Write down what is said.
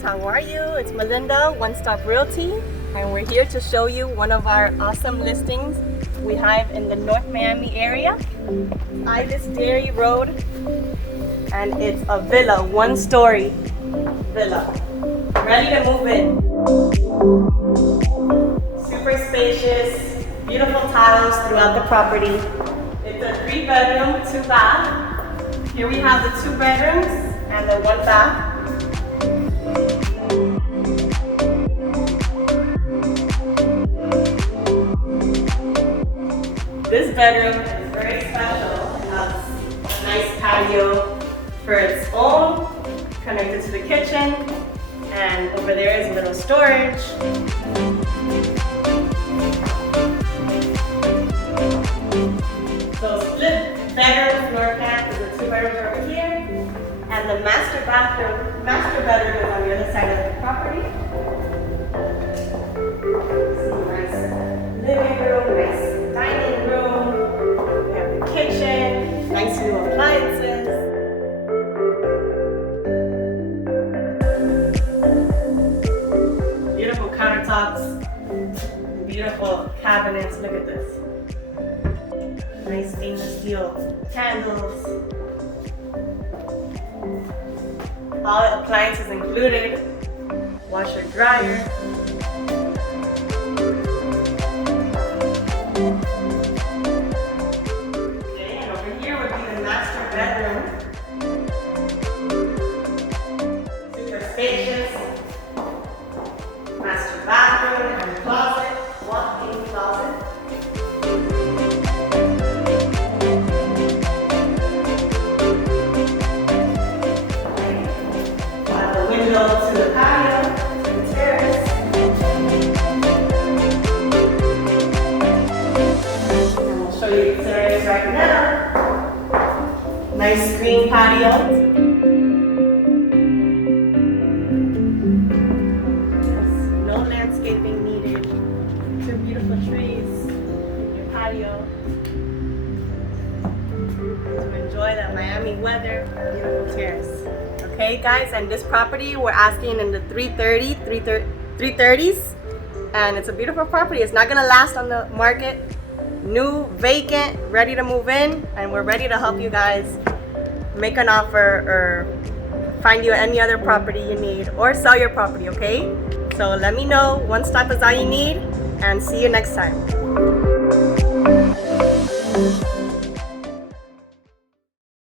guys, how are you? It's Melinda, One Stop Realty, and we're here to show you one of our awesome listings we have in the North Miami area, Ives Dairy Road, and it's a villa, one-story villa, ready to move in. Super spacious, beautiful tiles throughout the property. It's a 3-bedroom, 2-bath. Here we have the 2 bedrooms and the 1 bath. This bedroom is very special. It has a nice patio for its own, connected to the kitchen, and over there is a little storage. So split bedroom, floor plan is the 2 bedrooms over here, and the master bedroom is on the other side of the property. Nice living room, nice dining room. We have the kitchen, nice new appliances. Beautiful countertops, beautiful cabinets. Look at this. Nice stainless steel candles. All appliances included. Washer, dryer. Okay, and over here would be the master bedroom. Super spacious. Master bathroom and closet, walk-in closet. Window to the patio, to the terrace. And we'll show you the terrace right now. Nice green patio. No landscaping needed. 2 beautiful trees in your patio. To enjoy that Miami weather, beautiful terrace. Okay guys, and this property we're asking in the 330s, and it's a beautiful property. It's not gonna last on the market. New, vacant, ready to move in, and we're ready to help you guys make an offer or find you any other property you need or sell your property. Okay, so let me know. One stop is all you need, and see you next time.